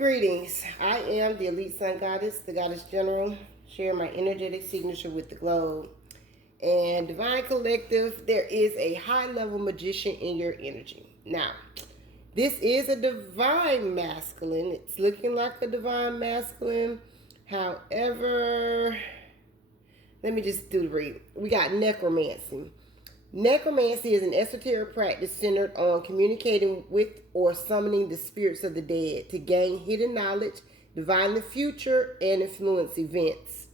Greetings. I am the Elite Sun Goddess, the Goddess General, sharing my energetic signature with the globe. And Divine Collective, there is a high level magician in your energy. Now, this is a divine masculine. It's looking like a divine masculine. However, let me just do the read. We got necromancy. Necromancy is an esoteric practice centered on communicating with or summoning the spirits of the dead to gain hidden knowledge, divine the future, and influence events.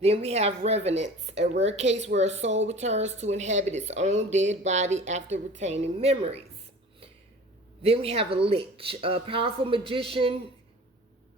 Then we have revenants, a rare case where a soul returns to inhabit its own dead body after retaining memories. Then we have a lich, a powerful magician,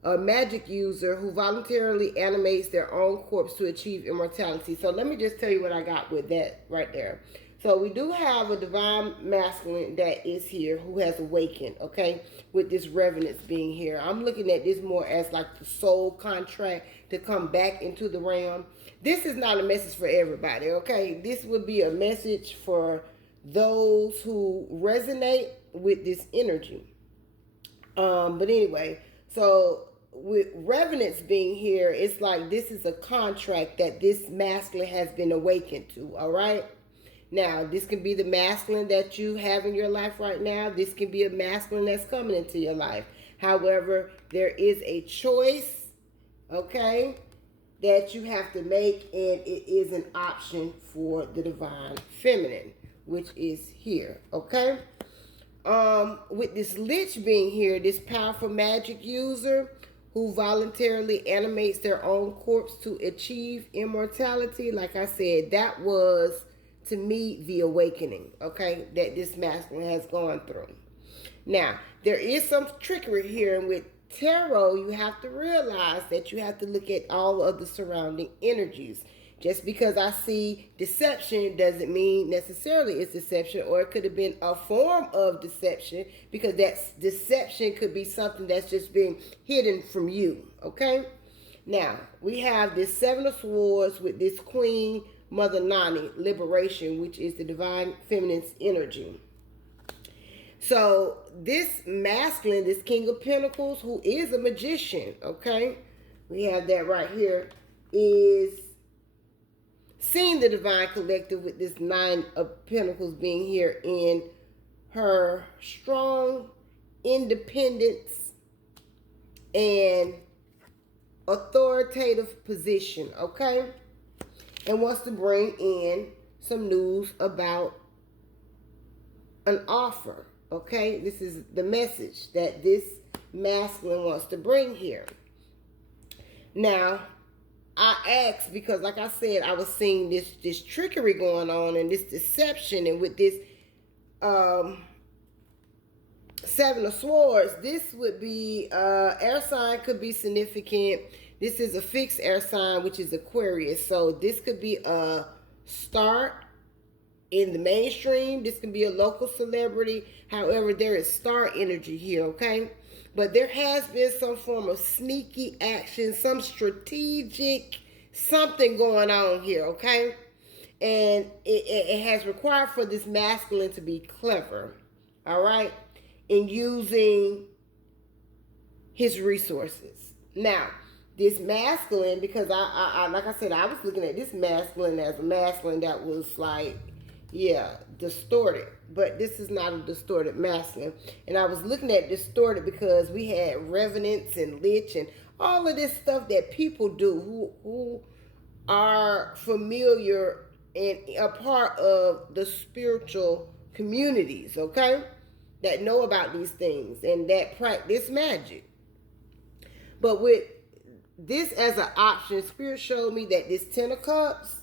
a magic user who voluntarily animates their own corpse to achieve immortality. So let me just tell you what I got with that right there. So we do have a divine masculine that is here who has awakened, okay, with this revenants being here. I'm looking at this more as like the soul contract to come back into the realm. This is not a message for everybody, okay? This would be a message for those who resonate with this energy. But anyway, so with revenants being here, it's like this is a contract that this masculine has been awakened to, all right? Now, this can be the masculine that you have in your life right now. This can be a masculine that's coming into your life. However, there is a choice, okay, that you have to make, and it is an option for the divine feminine, which is here, okay? With this lich being here, this powerful magic user who voluntarily animates their own corpse to achieve immortality, like I said, that was, to me, the awakening, okay, that this masculine has gone through. Now, there is some trickery here, and with tarot, you have to realize that you have to look at all of the surrounding energies. Just because I see deception doesn't mean necessarily it's deception, or it could have been a form of deception, because that deception could be something that's just being hidden from you, okay? Now, we have this Seven of Swords with this Queen Mother Nani, liberation, which is the divine feminine's energy. So this masculine, this King of Pentacles, who is a magician, okay, we have that right here, is seeing the divine collective with this Nine of Pentacles being here in her strong independence and authoritative position, okay, and wants to bring in some news about an offer, okay? This is the message that this masculine wants to bring here. Now, I asked because, like I said, I was seeing this trickery going on and this deception, and with this Seven of Swords, this would be air sign, could be significant. This is a fixed air sign, which is Aquarius. So this could be a start in the mainstream. This can be a local celebrity. However, there is star energy here, okay? But there has been some form of sneaky action, some strategic something going on here, okay? And it has required for this masculine to be clever, all right, in using his resources. Now, this masculine, because I like I said, I was looking at this masculine as a masculine that was like, yeah, distorted. But this is not a distorted masculine. And I was looking at distorted because we had revenants and lich and all of this stuff that people do who are familiar and a part of the spiritual communities, okay, that know about these things and that practice magic. But with this as an option, Spirit showed me that this Ten of Cups,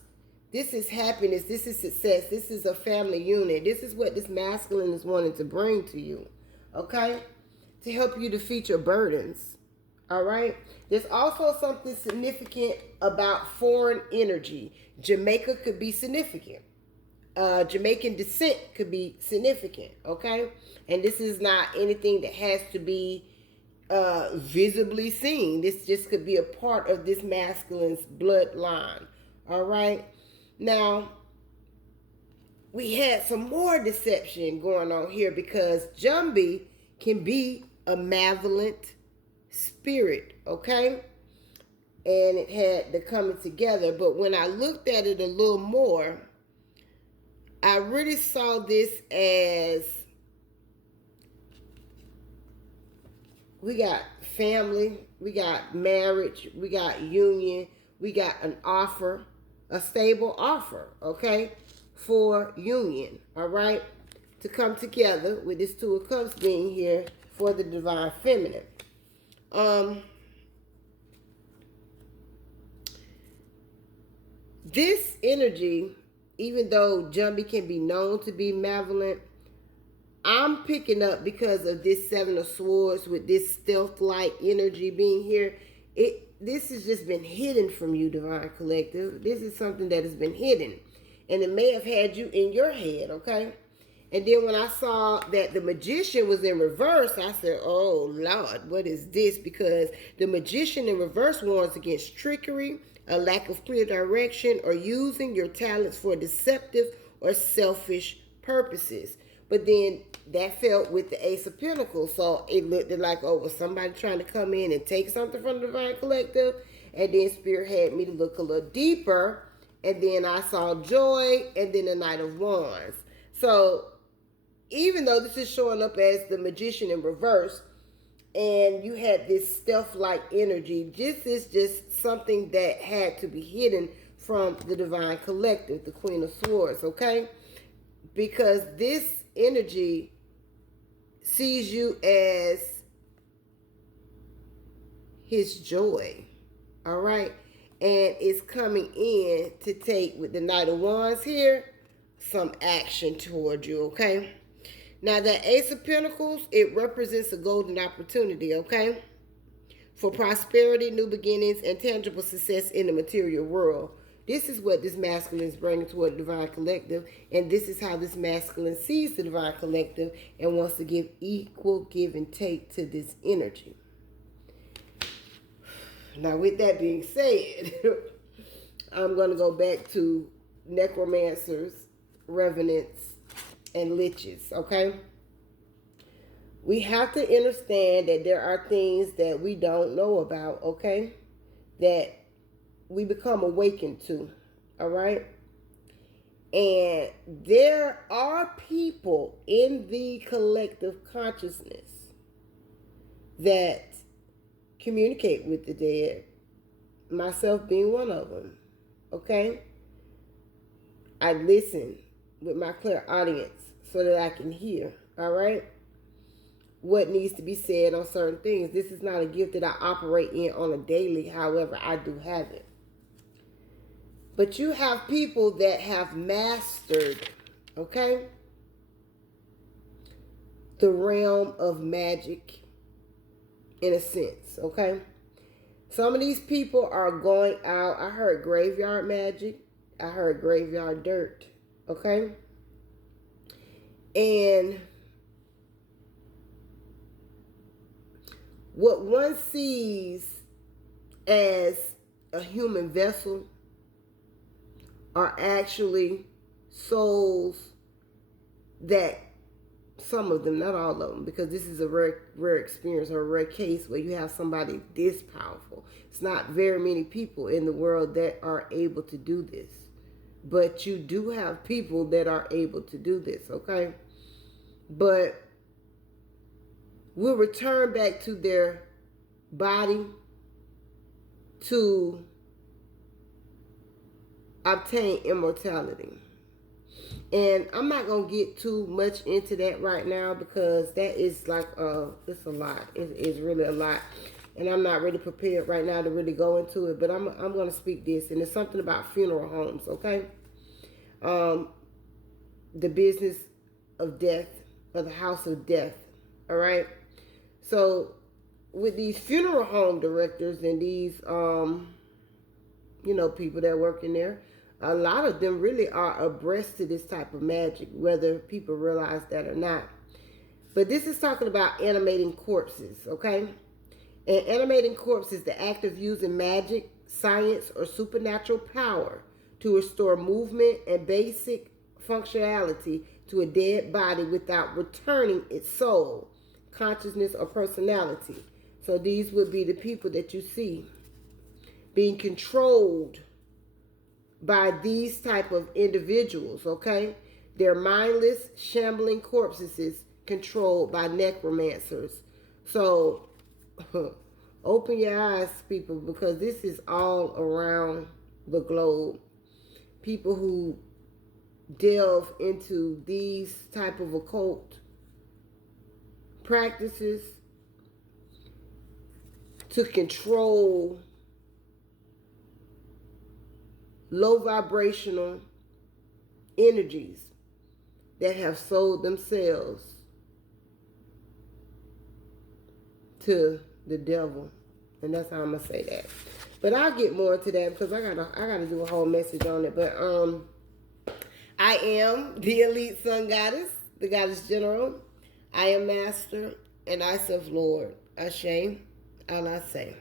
this is happiness, this is success, this is a family unit. This is what this masculine is wanting to bring to you, okay? To help you defeat your burdens, all right? There's also something significant about foreign energy. Jamaica could be significant. Jamaican descent could be significant, okay? And this is not anything that has to be visibly seen. This just could be a part of this masculine's bloodline, all right? Now, we had some more deception going on here because Jumbie can be a malevolent spirit, okay? And it had the coming together. But when I looked at it a little more, I really saw this as we got family, we got marriage, we got union, we got an offer, a stable offer, okay, for union, all right, to come together with this Two of Cups being here for the divine feminine. This energy, even though Jumbie can be known to be malevolent, I'm picking up because of this Seven of Swords with this stealth-like energy being here. This has just been hidden from you, Divine Collective. This is something that has been hidden. And it may have had you in your head, okay? And then when I saw that the Magician was in reverse, I said, oh, Lord, what is this? Because the Magician in reverse warns against trickery, a lack of clear direction, or using your talents for deceptive or selfish purposes. But then that fell with the Ace of Pentacles. So it looked like, oh, was somebody trying to come in and take something from the Divine Collective? And then Spirit had me to look a little deeper. And then I saw Joy and then the Knight of Wands. So even though this is showing up as the Magician in reverse, and you had this stealth-like energy, this is just something that had to be hidden from the Divine Collective, the Queen of Swords, okay? Because this energy sees you as his joy, all right? And it's coming in to take, with the Knight of Wands here, some action toward you, okay? Now, that Ace of Pentacles, it represents a golden opportunity, okay? For prosperity, new beginnings, and tangible success in the material world. This is what this masculine is bringing toward the Divine Collective, and this is how this masculine sees the Divine Collective and wants to give equal give and take to this energy. Now, with that being said, I'm going to go back to necromancers, revenants, and liches, okay? We have to understand that there are things that we don't know about, okay? That we become awakened to, all right? And there are people in the collective consciousness that communicate with the dead, myself being one of them, okay? I listen with my clairaudience so that I can hear, all right, what needs to be said on certain things. This is not a gift that I operate in on a daily, however, I do have it. But you have people that have mastered, okay, the realm of magic in a sense, okay? Some of these people are going out. I heard graveyard magic. I heard graveyard dirt, okay? And what one sees as a human vessel are actually souls that, some of them, not all of them, because this is a rare experience or a rare case where you have somebody this powerful. It's not very many people in the world that are able to do this. But you do have people that are able to do this, okay? But will return back to their body to obtain immortality. And I'm not going to get too much into that right now because that is like, it's a lot. It's really a lot. And I'm not really prepared right now to really go into it. But I'm going to speak this. And it's something about funeral homes, okay? The business of death, or the house of death, all right? So with these funeral home directors and these, people that work in there, a lot of them really are abreast to this type of magic, whether people realize that or not. But this is talking about animating corpses, okay? And animating corpses is the act of using magic, science, or supernatural power to restore movement and basic functionality to a dead body without returning its soul, consciousness, or personality. So these would be the people that you see being controlled by these type of individuals, okay? They're mindless, shambling corpses controlled by necromancers. So open your eyes, people, because this is all around the globe. People who delve into these type of occult practices to control low vibrational energies that have sold themselves to the devil. And that's how I'm gonna say that. But I'll get more into that because I gotta do a whole message on it. But I am the elite sun goddess, the goddess general. I am master and I serve Lord. Ashe, Allah say.